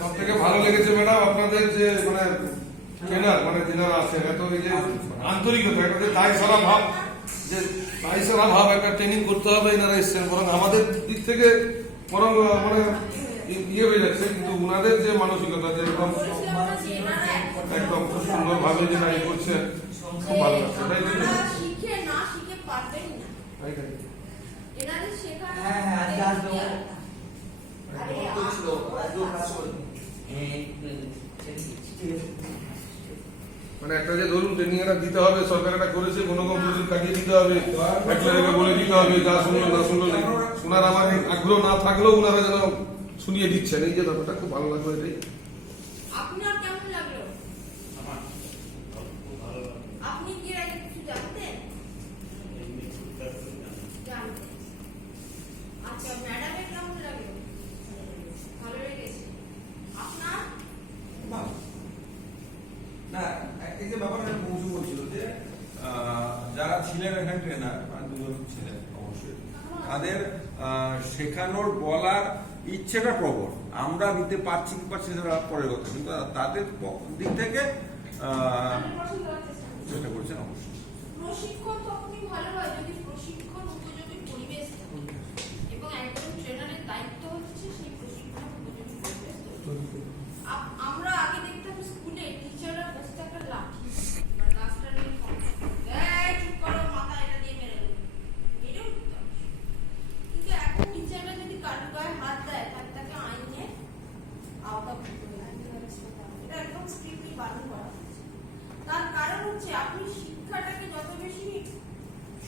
সব থেকে ভালো লেগেছে ম্যাডাম আপনাদের যে মানে ট্রেনার মানে যারা আছেন এত এই যে আন্তরিকতা একটা যে দায় সারা ভাব যে দায় সারা ভাব একটা ট্রেনিং করতে হবে এনারা এসছেন বরং আমাদের দিক থেকে বরং মানে ইয়ে হয়ে যাচ্ছে কিন্তু উনাদের যে মানসিকতা যে একদম একদম খুব সুন্দর ভাবে যে না করছে খুব ভালো লাগছে তাই জন্য শিখে না শিখে পারবেন না এনাদের শেখা মানে একটা যে ধরুন ট্রেনিং এটা দিতে হবে সরকার এটা করেছে কোনো কম্পিউটার কাটিয়ে দিতে হবে একজনকে বলে দিতে হবে যা শুনলো না শুনলো ওনার আমার আগ্রহ না থাকলেও ওনারা যেন শুনিয়ে দিচ্ছেন এই যে ব্যাপারটা খুব ভালো লাগলো এটাই। আপনার কেমন লাগলো? আপনি কি আগে কিছু জানতেন? জানতেন। আচ্ছা ম্যাডামের কেমন লাগলো? ভালো লেগেছে। আপনার? না এই যে ব্যাপারটা মৌসু বলছিল যে যারা ছিলেন এখানে ট্রেনার মানে দুজন ছিলেন অবশ্যই তাদের শেখানোর বলার ইচ্ছেটা প্রবল আমরা নিতে পারছি কি পারছি সেটা পরের কথা কিন্তু তাদের দিক থেকে চেষ্টা করছেন অবশ্যই প্রশিক্ষণ তখনই ভালো হয় যদি প্রশিক্ষণ উপযোগী পরিবেশ থাকে এবং একজন ট্রেনারের দায়িত্ব হচ্ছে সেই প্রশিক্ষণ উপযোগী পরিবেশ তৈরি। আমরা আগে দেখতাম স্কুলে টিচাররা বসে একটা লাঠি আর গাছটা নিয়ে চুপ করো মাথা এটা দিয়ে মেরে দেবে মেরেও দিতাম কিন্তু এখন টিচাররা যদি কারো গায়ে হাত দেয় তাহলে তাকে আইনে আওতা করতে হয় এটা একদম স্ট্রিক্টলি বারণ করা হচ্ছে তার কারণ হচ্ছে আপনি শিক্ষাটাকে যত বেশি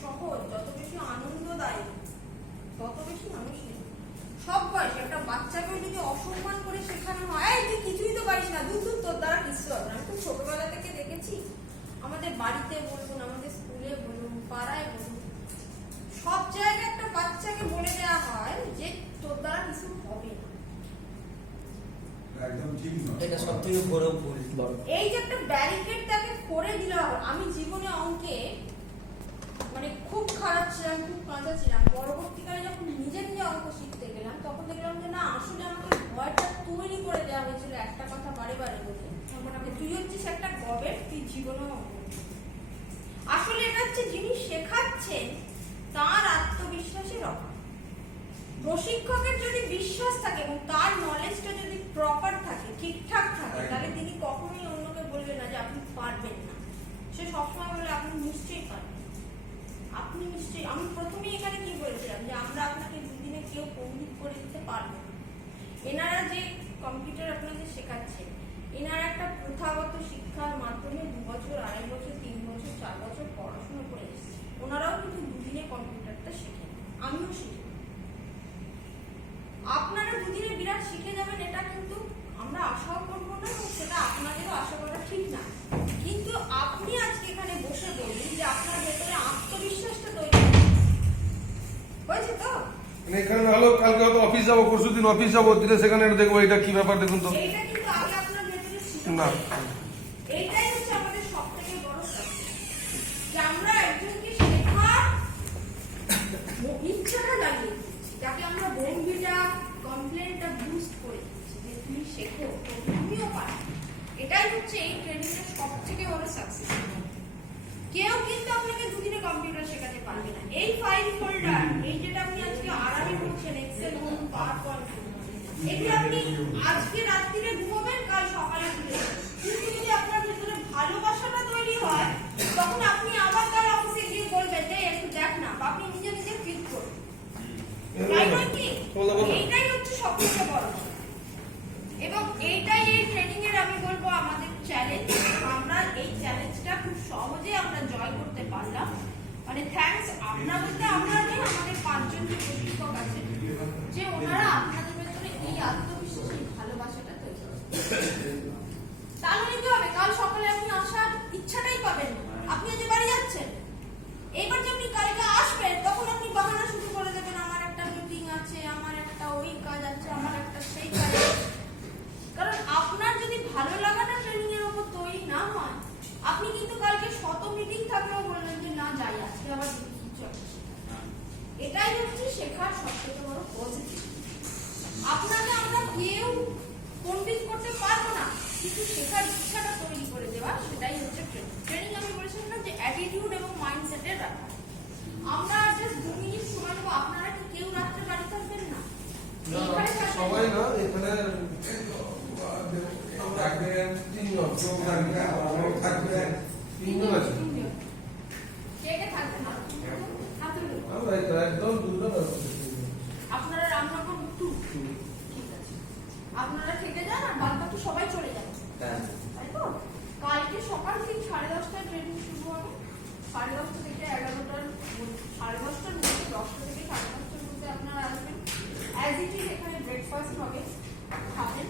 সহজ যত বেশি আনন্দদায়ক তত বেশি মানুষ নেই সব বয়সে একটা বাচ্চাকেও যদি অসম্মান করে শেখানো হয় তুই কিছুই তো পারিস না দূর দূর তোর দ্বারা কিছু হবে না আমি তো ছোটবেলা থেকে দেখেছি আমাদের বাড়িতে বলুন আমাদের স্কুলে বলুন পাড়ায় বলুন সব জায়গায় একটা বাচ্চাকে বলে দেওয়া হয় যে তোর দ্বারা কিছু হবে না একদম ঠিক নয় এটা সবথেকে বড় ভুল এই যে একটা ব্যারিকেড তাকে করে দিল আমি জীবনে অঙ্কে মানে খুব খারাপ ছিলাম খুব কাঁচা ছিলাম পরবর্তীকালে যখন নিজে নিজে অঙ্ক শিখতে গেলাম তখন দেখলাম যে না আসলে আমাকে ভয়টা তৈরি করে দেওয়া হয়েছিল একটা কথা বারে বারে বলে তুই হচ্ছিস একটা গবেট তুই জীবনেও আসলে এটা হচ্ছে যিনি শেখাচ্ছেন তার আত্মবিশ্বাসের অভাব প্রশিক্ষকের যদি বিশ্বাস থাকে এবং তার নলেজটা যদি প্রপার থাকে ঠিকঠাক থাকে তাহলে তিনি কখনোই অন্যকে বলবেন না যে আপনি পারবেন না সে সবসময় বলে আপনি নিশ্চয়ই পারবেন আপনি নিশ্চয়ই আমি প্রথমেই এখানে কি বলেছিলাম যে আমরা আপনাকে দুদিনে কেউ কমপ্লিট করে দিতে পারবো না এনারা যে কম্পিউটার আপনাদের শেখাচ্ছে এনারা একটা প্রথাগত শিক্ষার মাধ্যমে 2 বছর 2.5 বছর 3 বছর 4 বছর পড়াশোনা করে এসেছে ওনারাও কিন্তু দুদিনে কম্পিউটারটা শেখেন আমিও শিখি আপনারা দুদিনে বিরাট শিখে যাবেন এটা কিন্তু আমরা আশাও করবো না এবং সেটা আপনাদেরও আশা করা ঠিক না কিন্তু আপনি আজকে এখানে বসে বলুন যে আপনার ভেতরে আত্মবিশ্বাসটা তৈরি হয়েছে তো এখানে হলো কালকে হয়তো অফিস যাবো পরশুদিন অফিস যাবো দিলে সেখানে দেখবো এটা কি ব্যাপার দেখুন তো এইটা কিন্তু আগে আপনার ভেতরে ছিল না এইটাই হচ্ছে আমাদের সবথেকে বড় সাকসেস যে আমরা একজনকে শেখার ইচ্ছাটা লাগিয়ে দিচ্ছি যাকে আমরা বোনভিটা কমপ্লেনটা বুস্ট করে দিচ্ছি যে তুমি শেখো তুমিও পারো এটাই হচ্ছে এই ট্রেনিং এর সবথেকে বড় সাকসেস কেউ কিন্তু আপনাকে দুদিনে কম্পিউটার শেখাতে পারবে না এই ফাইল ফোল্ডার এই যেটা আপনি আজকে আরামে করছেন এক্সেল বলুন পাওয়ারপয়েন্ট এগুলো আপনি আজকে রাত্রিরে ঘুমাবেন কাল সকালে খুলে কিন্তু যদি আপনার ভিতরে ভালোবাসাটা তৈরি হয় তখন আপনি আবার কাল অফিসে গিয়ে বলবেন যে একটু দেখ না আপনি নিজে নিজে ফিল করুন তাই নয় কি এইটাই হচ্ছে সবথেকে বড় এবং এইটাই এই ট্রেনিং এর আমি বলবো আমাদের চ্যালেঞ্জ আমরা এই চ্যালেঞ্জটা খুব সহজে আমরা জয় করতে পারলাম মানে থ্যাঙ্কস আমরা বলতে আমরা নেই আমাদের 5 জন যে প্রশিক্ষক আছেন যে ওনারা আপনাদের ভেতরে এই আত্মবিশ্বাস এই ভালোবাসাটা তৈরি করেন তাহলে কি হবে কাল সকালে আপনি আসার ইচ্ছাটাই পাবেন আপনি যে বাড়ি যাচ্ছেন এবার যে আপনি কালকে আসবেন তখন আপনি বাহানা শুরু করে দেবেন আমার একটা মিটিং আছে আমার একটা ওই কাজ আছে আমার একটা সেই কাজ আছে কারণ আপনার যদি ভালো লাগাটা ট্রেনিং এর উপর তৈরি না হয় আপনি কিন্তু কালকে শত মিটিং থাকলেও বলবেন যে না যাই আজকে আবার কি চলছে এটাই হচ্ছে শেখার সবথেকে বড় পজিটিভ আপনাকে আমরা কেউ কিছু শেখার ইচ্ছাটা তৈরি করে দেওয়া, সেটাই হচ্ছে ট্রেনিং। ট্রেনিং আমি বলেছিলাম না যে অ্যাটিটিউড এবং মাইন্ডসেটের রাখা। আমরা জাস্ট 2 মিনিট সময় নেবো। আপনারা কি কেউ রাত্রে বাড়ি থাকবেন না? এইখানে থাকবেন? সবাই না, এখানে থাকবেন 3 জন, কেউ থাকবে, আমরাও থাকবে, 3 জন আছে। কে কে থাকবেন না? হাত তুলুন। আমরা একদম 2 জন আছে। আপনারা রান্না করুন একটু। ঠিক আছে, আপনারা থেকে যান আর বাদ বাকি সবাই চলে যান। তাই তো? কালকে সকাল ঠিক 10:30টায় ট্রেনিং শুরু হবে। 10:30 থেকে 11টার, 10:30টার মধ্যে, 10টা থেকে 10:30টার মধ্যে আপনারা আসবেন। অ্যাজ ইট ইজ এখানে ব্রেকফাস্ট হবে, খাবেন।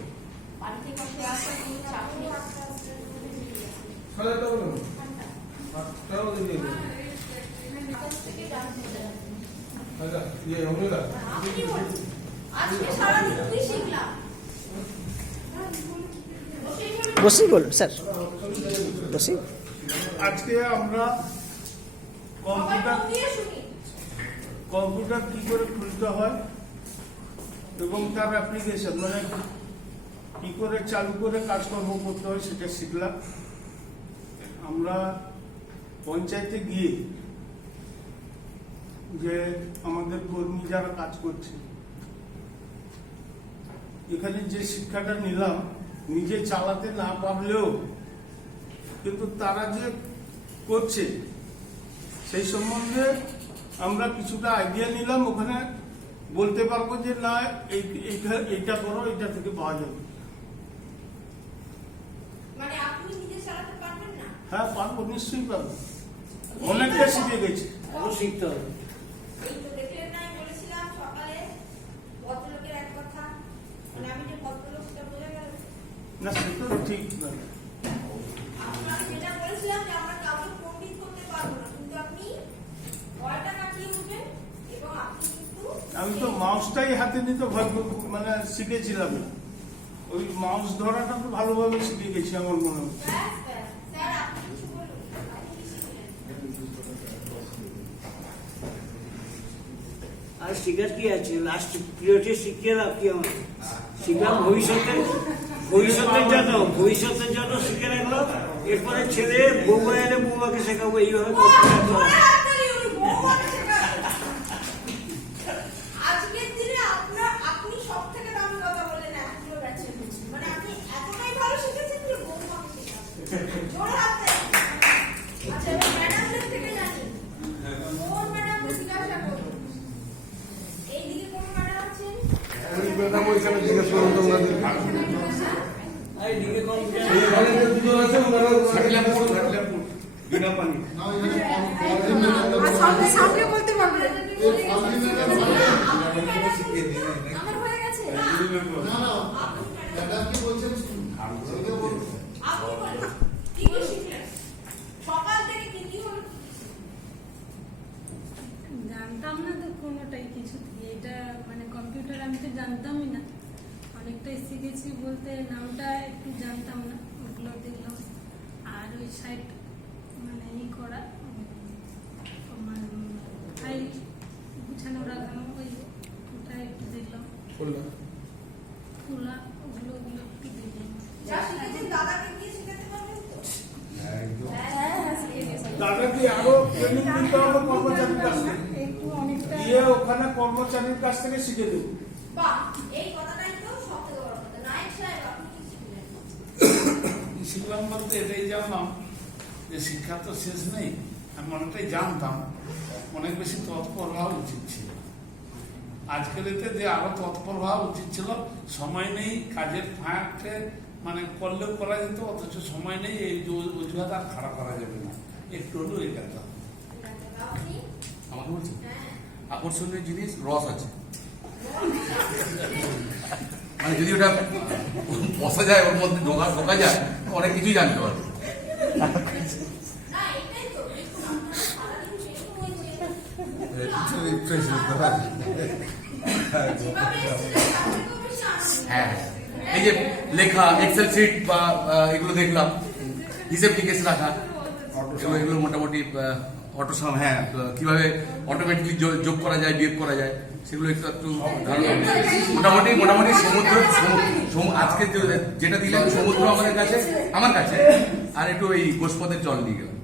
বাড়ি থেকে খেয়ে আসা কোনো চাপ নেই। সাড়ে 8টা বলুন। 8টাও দিকে। বিকাশ থেকে জানতে যাবেন। আচ্ছা, অমৃতা। আমি কি বলছি? আজকে সারাদিন কি শিখলাম? বসি বলুন স্যার, বসি। আজকে আমরা সবাই কম্পিউটার মন দিয়ে শুনি। কম্পিউটার কি করে খুলতে হয় এবং তার অ্যাপ্লিকেশন মানে কি করে চালু করে কাজকর্ম করতে হয় সেটা শিখলাম। আমরা পঞ্চায়েতে গিয়ে যে আমাদের কর্মী যারা কাজ করছে, এখানে যে শিক্ষাটা নিলাম, নিজে চালাতে না পারলেও কিন্তু তারা যে করছে সেই সম্বন্ধে আমরা কিছুটা আইডিয়া নিলাম। ওখানে বলতে পারবো যে না এইটা করো, এইটা থেকে পাওয়া যাবে। মানে আপনি নিজে চালাতে পারবেন না? হ্যাঁ পারবো, নিশ্চয়ই পারবো। অনেকটা শিখে গেছি। শিখতে হবে। এই তো দেখলেন না, আমি বলেছিলাম সকালে ভদ্রলোকের এক কথা, মানে আমি যে ভদ্রলোক সেটা বোঝা গেল। না সেটা তো ঠিক না। আপনাকে যেটা বলেছিলাম যে আমরা কাউকে পণ্ডিত করতে পারবো না, কিন্তু আপনি ভয়টা কাটিয়ে উঠবেন এবং আপনি কিন্তু আমি তো মাউসটাই হাতে নিতে ভয় মানে শিখেছিলাম না। ওই মাউস ধরাটা তো ভালোভাবে শিখে গেছি আমার মনে হচ্ছে। ব্যাস ব্যাস। স্যার আপনি কিছু বলুন, আপনি কি শিখলেন? আর শিখার কি আছে, লাস্ট পিরিয়ডে শিখিয়ে লাভ কি আমার? শিখলাম ভবিষ্যতের জন্য শিখে রাখলাম। এরপরে ছেলে বৌমা এলে বৌমাকে শেখাবো, এইভাবে করতে থাকতে হবে। আজকের দিনে আপনি সব থেকে দামি কথা বললেন, এখনো গেছেন। মানে আপনি এতটাই ভালো শিখেছেন যে বৌমাকে শেখাচ্ছেন। জোরে হাত দেন। আচ্ছা, এবার ম্যাডামদের থেকে জানি। কোন ম্যাডামকে জিজ্ঞাসা করবো? এইদিকে কোন ম্যাডাম আছেন? ম্যাডাম ওইখানে জিজ্ঞেস করুন তো ওনাদের। এখানে যে 2 জন আছে ওনারা বিনা পানি সামনে বলতে পারবেন। আমার হয়ে গেছে। আপনি বলুন, কি কি শিখলেন? সকাল থেকে কি কি হলো? জানতাম না তো কোনোটাই কিছু থেকে। এটা মানে কম্পিউটার আমি তো জানতামই না, অনেকটাই শিখেছি বলতে নামটা একটু জানতাম না, ওগুলো দেখলাম। আর ওই সাইট মানে করা তোমার ফাইল গুছানো রাখানো, ওটা একটু দেখলাম। খোলা ওগুলো একটু দেখলাম। যা শিখেছেন দাদাকে গিয়ে শিখাতে পারবেন তো? হ্যাঁ, শিখে গেছেন। দাদাকে আরো ট্রেনিং দিতে হবে কর্মচারীর কাছ থেকে। একটু অনেকটা গিয়ে ওখানে কর্মচারীর কাছ থেকে শিখে দেবো। বাহ, এই কথাটাই তো সবথেকে বড় কথা। নায়ক সাহেব, আপনি কি শিখলেন? শিখলাম বলতে এটাই জানলাম যে শিক্ষা তো শেষ নেই। আমি অনেকটাই জানতাম, অনেক বেশি তৎপর হওয়া উচিত ছিল। আজকের এতে যে আরো তৎপর হওয়া উচিত ছিল। সময় নেই, কাজের ফাঁকে মানে করলেও করা যেত, অথচ সময় নেই, এই অজুহাত আর খাড়া করা যাবে না। একটু হলেও এটা আপনি? আমাকে বলছি হ্যাঁ। আকর্ষণীয় জিনিস রস আছে, মানে যদি ওটা বসা যায়, ওর মধ্যে ঢোকা যায়, অনেক কিছুই জানতে পারবে। না, এটাই তো। দেখুন, আপনারা সারাদিন ট্রেনিং হয়েছে। যেভাবে এসেছিলেন তার থেকেও বেশি আনন্দ। হ্যাঁ, এই যে লেখা, এক্সেল শিট বা এগুলো দেখলাম, হিসেব নিকেশ রাখা, এগুলো মোটামুটি অটোসাম, হ্যাঁ, কিভাবে অটোমেটিকলি যোগ করা যায়, বিয়োগ করা যায়, সেগুলো একটু একটু ধারণা। মোটামুটি আজকে যেটা দিলেন সমুদ্র আমাদের কাছে, আমার কাছে, আর একটু এই গোসপদের জল দিয়ে গেলাম।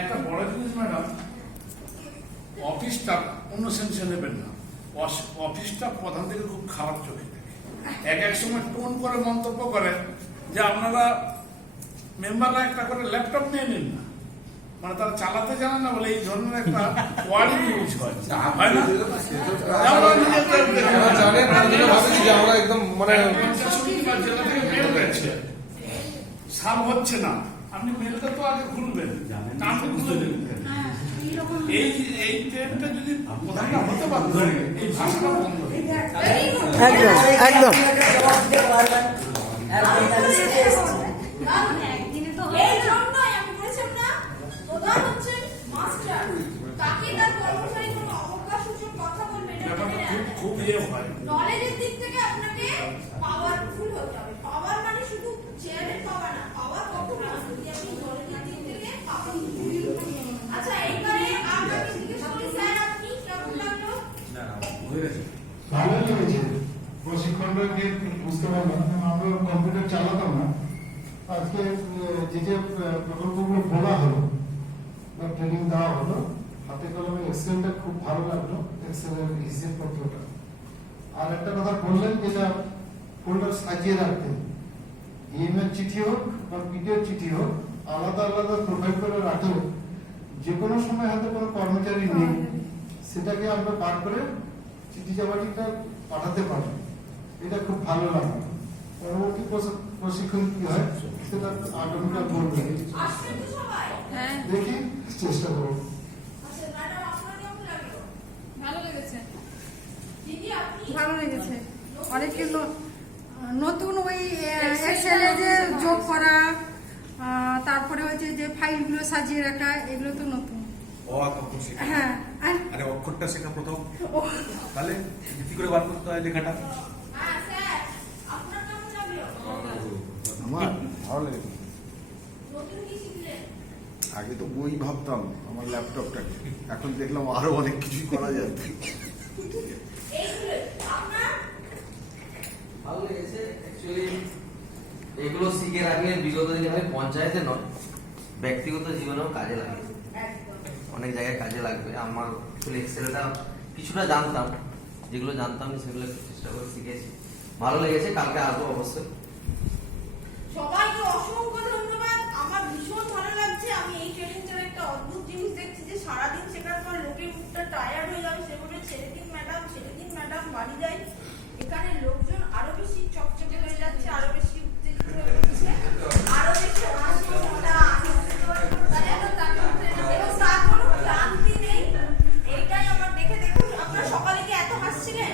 একটা বড় জিনিস ম্যাডাম, অফিসটা অন্য সেন্সে নেবেন না, অফিসটা প্রধান থেকে খুব খারাপ চোখে দেখে। এক সময় টোন করে মন্তব্য করে যে আপনারা মেম্বাররা একটা করে ল্যাপটপ নিয়ে নিন না, মানে তারা চালাতে জানেন না বলে এই ধরনের একটা ওয়ার্ডিং ইউজ হয়, হয় না? আমরা নিজেদের দেখে এরা জানেন, তার জন্য ভাবেন যে আমরা একদম মানে জেলা থেকে মেল গেছে, সাব হচ্ছে না, আপনি মেলটা তো আগে খুলবেন, নামটা খুলে দিবেন। এই ট্রেনটা যদি প্রধানটা হতে পারতো, এই ভাষাটা বন্ধ হয়ে যেত। একদম একদিনে তো এই জন্যই আমি বলেছিলাম না, প্রধান হচ্ছেন মাস্টার, তাকে তার কর্মচারী কোনো অবকাশসূচক কথা বলবে এটা ব্যাপারটা জেনে নেন। খুব ইয়ে হয়। নলেজের দিক থেকে আপনাকে পাওয়ারফুল হতে হবে। পাওয়ার মানে শুধু চেয়ারের পাওয়ার না, পাওয়ার কখনো না, যদি আপনি নলেজের দিক থেকে পাওয়ারফুল। আচ্ছা, এইবারে আপনাকে জিজ্ঞেস করি স্যার, আপনি কেমন লাগলো? ভালো লেগেছে প্রশিক্ষণটা গিয়ে বুঝতে পারলাম। আমরা কম্পিউটার চালাতাম না, আজকে যে প্রকল্পগুলো বলা হলো বা ট্রেনিং দেওয়া হলো, হাতে কলমে এক্সেলটা খুব ভালো লাগলো, এক্সেলের হিসেব পত্রটা। আর একটা কথা বললেন, যেটা ফোল্ডার সাজিয়ে রাখতে, ইএমের চিঠি হোক বা পিডিএফ চিঠি হোক, আলাদা আলাদা প্রোভাইড করে রাখলে যে কোনো সময় হয়তো কোনো কর্মচারী নেই, সেটাকে আমরা বার করে চিঠি চাবাটিটা পাঠাতে পারি। এটা খুব ভালো লাগে। পরবর্তী প্রশিক্ষণ কি হয় সেটা আগামীকাল বলবে, আসবেন তো সবাই? হ্যাঁ, দেখি চেষ্টা করবো। আচ্ছা ম্যাডাম, আপনার কেমন লাগলো? ভালো লেগেছে, দিদি আপনি? ভালো লেগেছে। অনেক নতুন ওই এক্সেলে যে যোগ করা, তারপরে হচ্ছে যে ফাইলগুলো সাজিয়ে রাখা, এগুলো তো নতুন। হ্যাঁ, আরে অক্ষরটা শেখা প্রথম, ও তাহলে কি করে বার করতে হয় লেখাটা। হ্যাঁ স্যার, আপনার কেমন লাগলো? আমার ভালো লেগেছে। নতুন কি শিখলেন? আগে তো বই ভাবতাম আমার ল্যাপটপটাকে, এখন দেখলাম আরো অনেক কিছুই করা যায়। এইগুলো আপনার? ভালো লেগেছে। অ্যাকচুয়ালি এগুলো শিখে রাখলে বিগত দিনে আমি পঞ্চায়েতে নয়, ব্যক্তিগত জীবনেও কাজে লাগে, একদম। অনেক জায়গায় কাজে লাগবে। আমার অ্যাকচুয়ালি এক্সেলটা কিছুটা জানতাম, যেগুলো জানতাম না সেগুলো একটু চেষ্টা করে শিখেছি, ভালো লেগেছে। কালকে আসবো অবশ্যই। সবাইকে অসংখ্য ধন্যবাদ। আমার ভীষণ ভালো লাগছে। আমি এই ট্রেনিংটার একটা অদ্ভুত জিনিস দেখছি যে সারাদিন শেখার পর লোকের মুখটা টায়ার্ড হয়ে যাবে, সে বলে ছেড়ে দিন ম্যাডাম বাড়ি যাই। এখানে লোকজন আরো বেশি চকচকে হয়ে যাচ্ছে, আরো বেশি উত্তেজিত হয়ে উঠছে, আরো বেশি হাসি মজা আনন্দ, এবং তার কোনো ক্লান্তি নেই। এইটাই আমার দেখে দেখুন। আপনারা সকালে কি এত হাসছিলেন?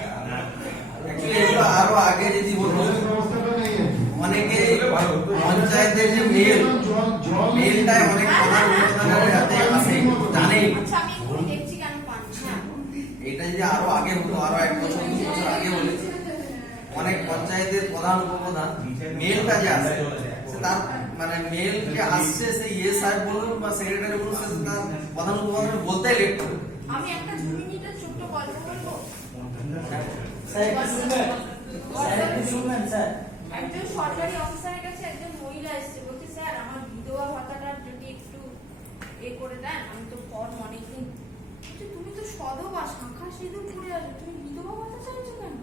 অ্যাকচুয়ালি এগুলো আরো আগে যদি বলবো, ব্যবস্থাটা নেই আর কি। অনেকে পঞ্চায়েতের যে মেলটাই অনেক প্রধান উপপ্রধানের হাতে আসে, জানেই না। আচ্ছা, আমি এক্ষুনি দেখছি কেন পাচ্ছি না। এটা যদি আরো আগে হতো, আরো 1 বছর 2 বছর আগে হলে অনেক পঞ্চায়েতের প্রধান উপপ্রধান মেলটা যে আসে, সে তার মানে মেল যে আসছে, সে ইয়ে সাহেব বলুন বা সেক্রেটারি বলুন, সে তার প্রধান উপপ্রধান বলতে লেট করে। আমি একটা 2 মিনিটের ছোট্ট গল্প বলবো। একজন সরকারি অফিসারের কাছে একজন মহিলা এসেছে, বলছে স্যার আমার বিধবা ভাতাটা যদি একটু করে দেন, আমি তো ফর্ম অনেকদিন। বলছে তুমি তো সধবা, শাঁখা সিঁদুর পরে আছো, তুমি বিধবা ভাতা চাইছো কেন?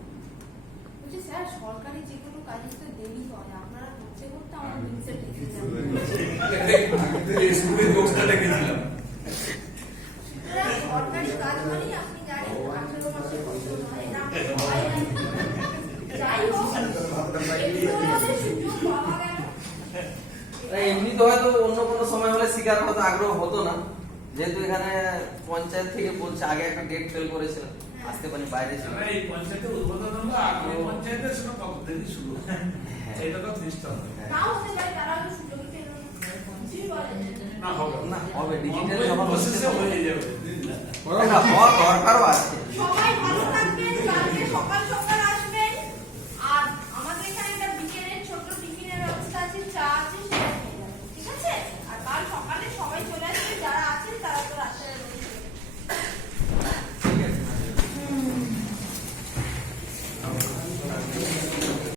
বলছে স্যার সরকারি যে কোনো কাজে তো দেরি হয়, আপনারা করতে করতে আমার মিনসে টেকে যাবে। সরকারি কাজ মানেই আপনি জানেন 18 মাসে কত নয়, এটা আমরা সবাই জানি। যাই হোক, একটু আমাদের সুযোগ পাওয়া গেল। এমনি তো হয়তো অন্য কোনো সময় হলে শিকার হয়তো আগ্রহ হতো না, যেহেতু এখানে পঞ্চায়েত থেকে বলছে। আগে একটা ডেট ফেল করেছিলাম, আসতে পারি, বাইরে ছিল। এই পঞ্চায়েতের উদ্বোধন হলো, আগে পঞ্চায়েতের সঙ্গে কত দেরি শুরু, এটা তো চেষ্টা হবে। নাও হতে পারে, তারা হয়তো সুযোগই পেল না। কিছুই বলে না হবে না, হবে ডিজিটাল প্রসেসে হয়ে যাবে। হওয়ার দরকারও আছে। সবাই ভালো